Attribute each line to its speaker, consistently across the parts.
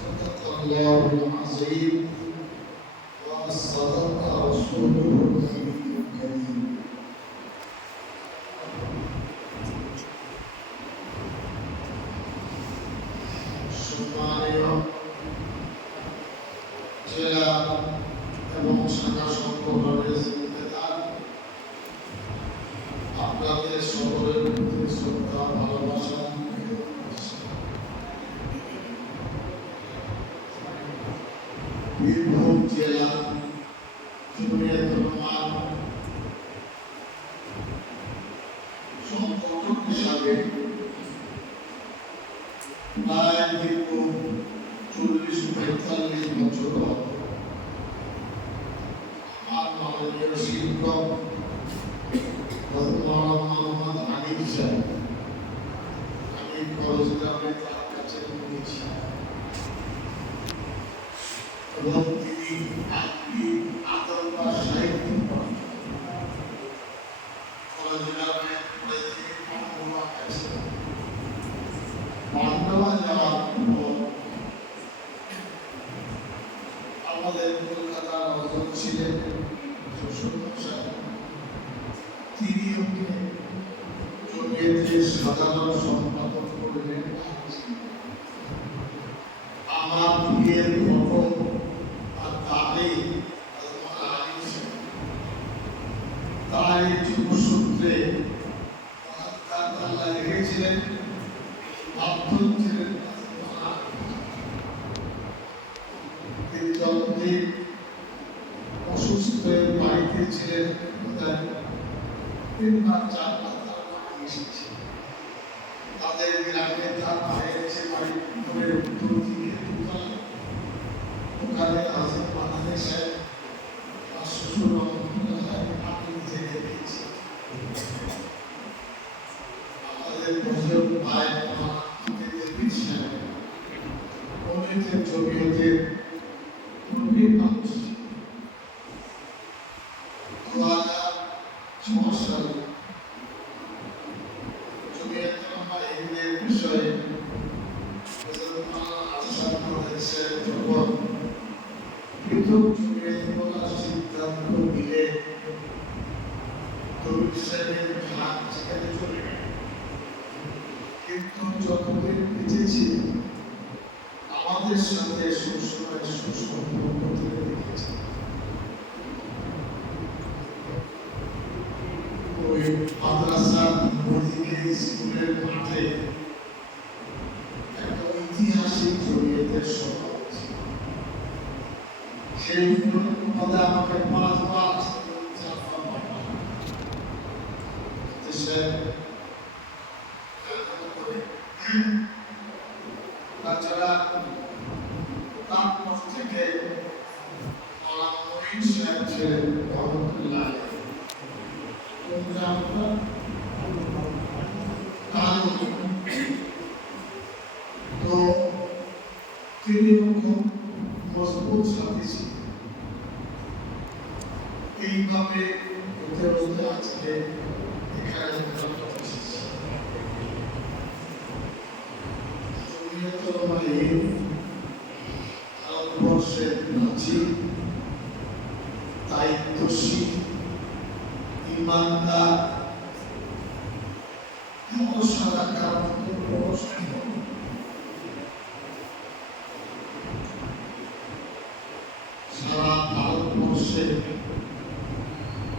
Speaker 1: صدق الله العظيم وصدق رسوله النبي الكريم সম্মানীয় জেলা এবং শাখা সংগঠনের বীরভূম জেলা জমিয়তুলমান সংগঠক হিসাবে প্রায় দীর্ঘ চল্লিশ পঁয়তাল্লিশ বছর আমার মাননীয় শিক্ষক আমি আমাদের ছিলেন ওকে সাধারণ সম্পাদক করলেন আমার বিয়ের ফটো আর তারে তার যুগসূত্রে আল্লাহ রেখেছিলেন আভ্যন্তরীণ তিনি যতদিন অসুস্থ হয়ে বাড়িতে ছিলেন বোধহয় চার চারবার তার বাড়ি এসেছে। তাদের গ্রামে তার বাইরে এসে বাড়ি করে উত্তর দিকে ওখানে হাজির বানালে সাহেব তার শ্বশুর রহমতুল্লাহ আমি নিজে দেখেছি আমাদের বছর ভাই আমাদের বিশ্বাস অনেকের জমিয়তের খুবই মানুষ দু হাজার ছ সালে জমিয়ত আমার এমনের বিষয়ে আশা করেছে যখন গেল কিন্তু যতদিন বেঁচে ছিল আমাদের সাথে সবসময় সুসম্পর্ক থেকে রেখেছে ওই মাদ্রাসা ওদিকে স্কুলের মাঠে সেই পদে। দেশের তাছাড়া তারপর থেকে মাওলানা মঈন সাহেব ছিলেন রহমতুল্লাহ আলাইহি। এইভাবে হতে হতে আজকে এখানে ভারতবর্ষের প্রাচীন দায়িত্বশীল ইমানদার ভরসা রাখার মতো ভরসা সারা ভারতবর্ষে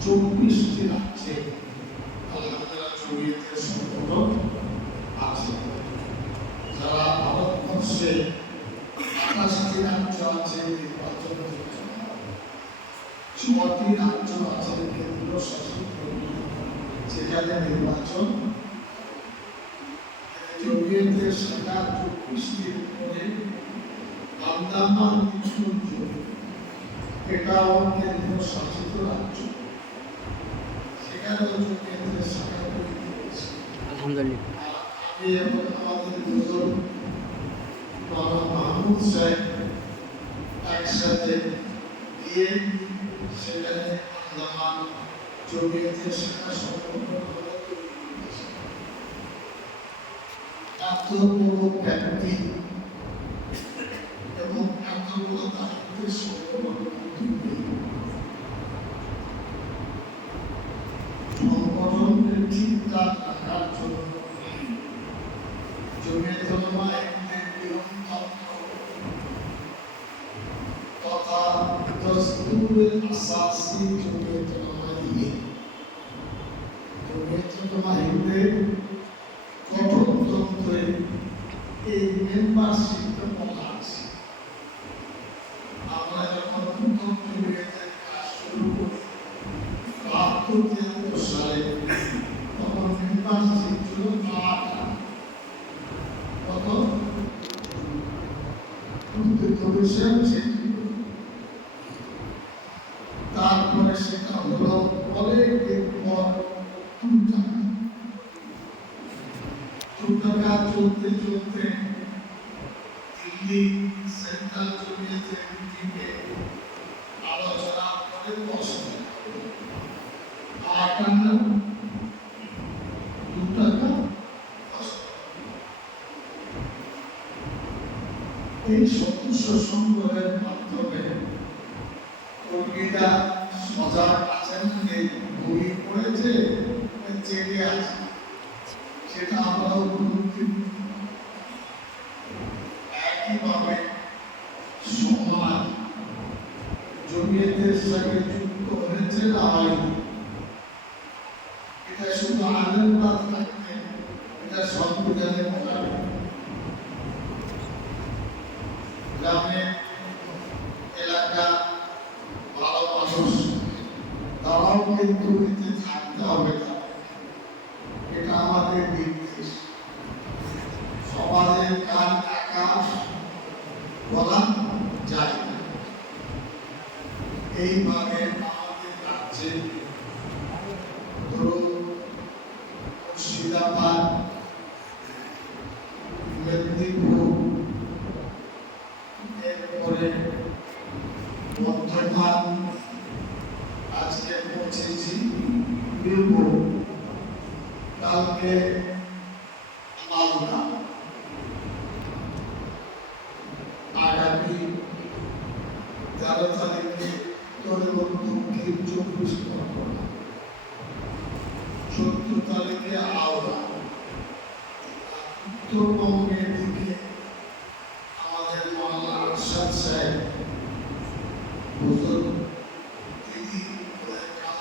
Speaker 1: চব্বিশটি রাজ্যে সংগঠন আছে যারা ভারতবর্ষে আকাশটি রাজ্য আছে নির্বাচন ছটি রাজ্য আছে কেন্দ্র শাসিত সেখানে নির্বাচন জমিয়তের শাখা চব্বিশটির উপরে আন্দামান নিকুঞ্জ এটাও কেন্দ্র শাসিত রাজ্য সেখানেও জমিয়তের শাখা তৈরি করেছে
Speaker 2: আলহামদুলিল্লাহ
Speaker 1: একসাথে গিয়ে সেখানে শাখা সংগঠন আমরা তৈরি এত বড় ব্যক্তি এবং এত বড় দায়িত্বের সম্পন্ন সংগঠনকে ঠিকঠাক রাখার জন্য জমিয়তুলমা একদিন নিরন্তর তথা দস্তুরের আসাসি জমিয়তুলমা দিয়ে জমিয়তুলমা হিন্দের গঠনতন্ত্রে এই মেম্বারশিপটা টুকটাকা চলতে চলতে দিল্লি সেন্ট্রাল জমিয়তের মিটিংয়ে আলোচনা করে বসে এই সদস্য সংগ্রহের মাধ্যমে কর্মীরা সজাগ আছেন এই বই পড়েছে সেটা আমরাও একইভাবে সমাজ জমিয়তের সঙ্গে যুক্ত হয়েছে আইন এটা শুধু আনন্দবাদ থাকবে, এটা সংবিধানের গ্রামে এলাকা ভালো মানুষ, তারাও কিন্তু এইভাবে আমাদের রাজ্যে ধরুন মুর্শিদাবাদ, মেদিনীপুর, এরপরে বর্ধমান, আজকে পৌঁছেছি বীরভূম। কালকে মালদা। আগামী তেরো তারিখে উত্তর দক্ষিণ চব্বিশ পরগনা চোদ্দ তারিখে আওড়া উত্তরবঙ্গের দিকে আমাদের মৌলানা আরশাদ সাহেব হুজুর ওদের কাল